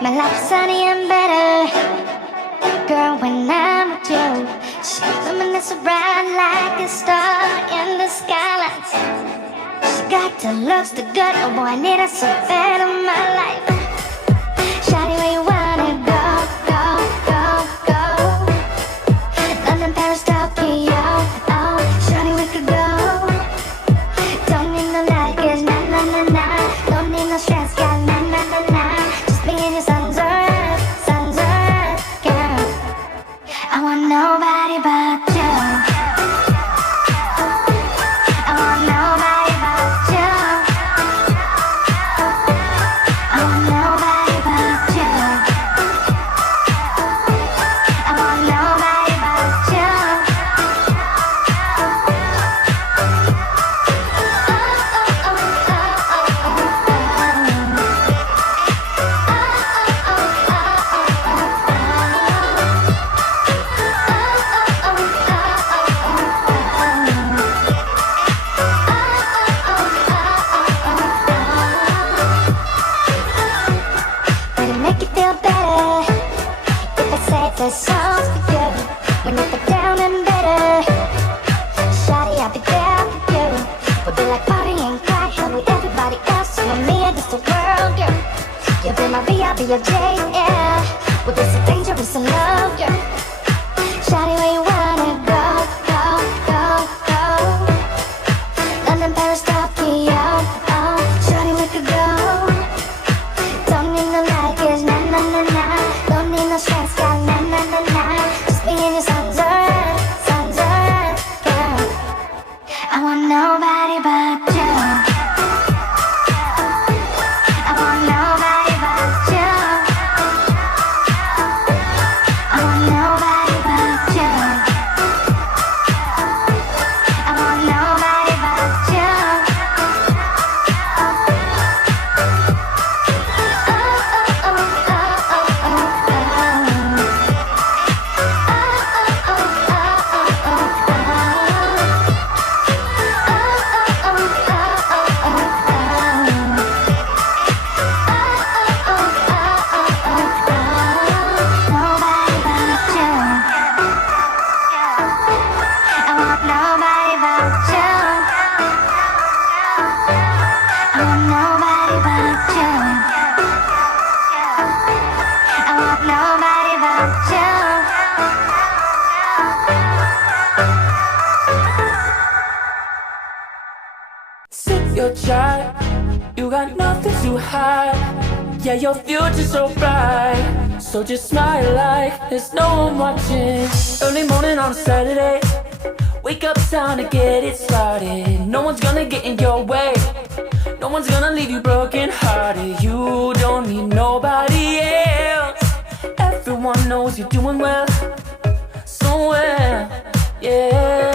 My life's sunny and better, girl, when I'm with you. She luminous bright like a star in the skylights. She got the looks, the good, oh boy, I need her so bad in my life. Shawty, where you wanna go, go, go, go? London, Paris, Tokyo, oh, shawty, we could go. Don't need no luggage, na na na na. Don't need no stress, girl, na na na na. Just be in your sun's earth, girl. I want nobody but you. I want nobody but you. I want nobody but you. I want nobody but you. Would it make you feel better if I say the songs for you? When you put down and better, shawty, I'll be there for you. We'll be like Bonnie and Clyde, hell with everybody else. You and me against the world, girl. You'll be my B, I'll be your J, yeah. We'll be so dangerous in love, girl. Shawty, where you wanna go, go, go, go? London, Paris, Tokyo, oh, shawty, we could go. Don't need no luggage, na na na na. Don't need no stress, girl, na na na na. Just be in your sun's earth, girl. I want nobody but you. I want nobody but you. I want nobody but you. I want nobody but you. Sip your chai, you got nothing to hide. Yeah, your future's so bright, so just smile like there's no one watching. Early morning on a Saturday, wake up, time to get it started. No one's gonna get in your way, no one's gonna leave you broken hearted. You don't need nobody else, everyone knows you're doing well, so well, yeah.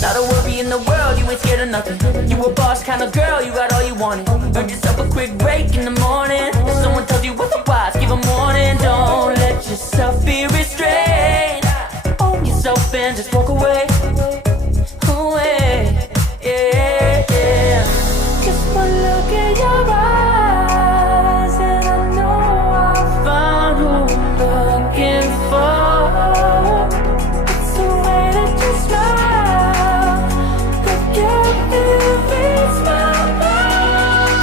Not a worry in the world, you ain't scared of nothing. You a boss kind of girl, you got all you wanted. Earn yourself a quick break in the morning. If someone tells you otherwise, give 'em warning. Don't let yourself be restrained. Own yourself and just walk away. Away, yeah, yeah. Just one look in your eyes and I know I'll find who I'm looking for. It's the way that you smile that gets my mind.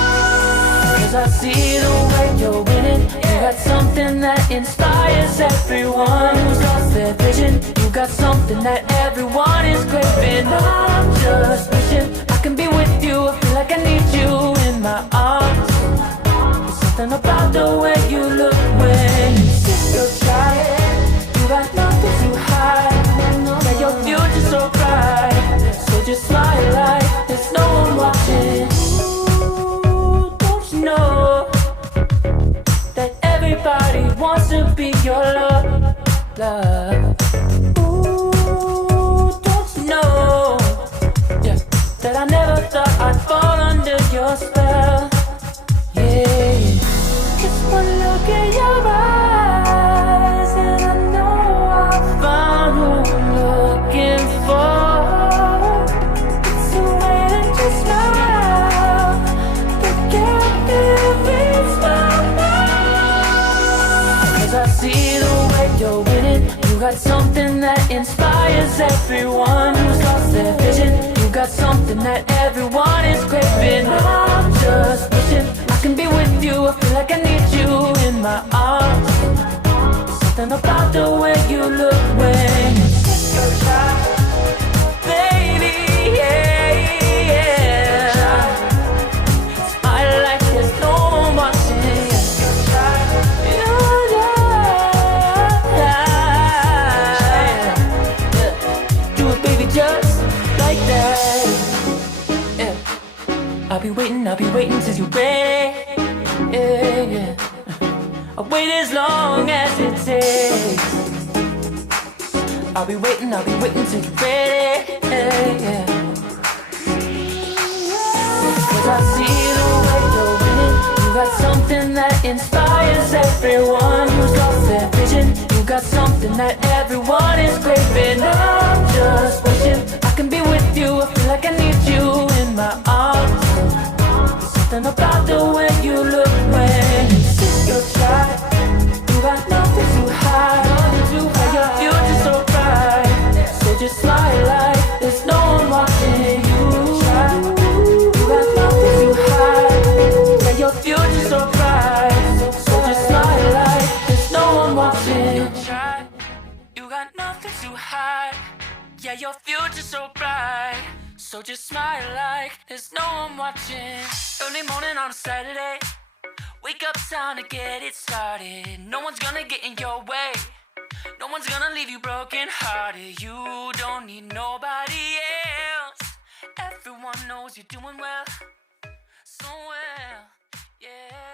'Cause I see the way you're winning. You got something that inspires everyone who's lost their vision. You got something that everyone is craving. I'm just wishing I can be with you. I feel like I need you in my arms. There's something about the way you look when you sip your chai. You got nothing to hide. Yeah, your future's so bright, so just smile like there's no one watching. Ooh, don't you know that everybody wants to be your love, love. Ooh, don't you know, yeah, that I never thought I'd fall under your spell, yeah. Just one look in your eyes and I know I'll find who I'm looking for. It's the way that you smile that captivates my mind. got something that inspires everyone who's lost their vision. You got something that everyone is craving. I'm just wishing I can be with you. I feel like I need you in my arms. Something about the way you look when you take your shot, baby, yeah, yeah. It's my life, there's no one watching. Take your shot, yeah, yeah. Do it, baby, just like that. Yeah. I'll be waiting till you're ready. Yeah, yeah. I'll wait as long as it takes. I'll be waiting till you're ready. Yeah, yeah. Cause I see the way you're winning. You got something that inspires everyone who's lost their vision. You got something that everyone is craving. I'm just wishing I can be with you. I feel like I need you in my arms. Something about the way you look when you take your shot. You got nothing to hide. And your future's so bright. So just smile like there's no one watching you. You got nothing to hide. And your future's so bright. So just smile like there's no one watching. You got nothing to hide. Yeah, your future's so bright. So just smile like there's no one watching. Early morning on a Saturday. Wake up, time to get it started. No one's gonna get in your way. No one's gonna leave you broken hearted. You don't need nobody else. Everyone knows you're doing well, so well, yeah.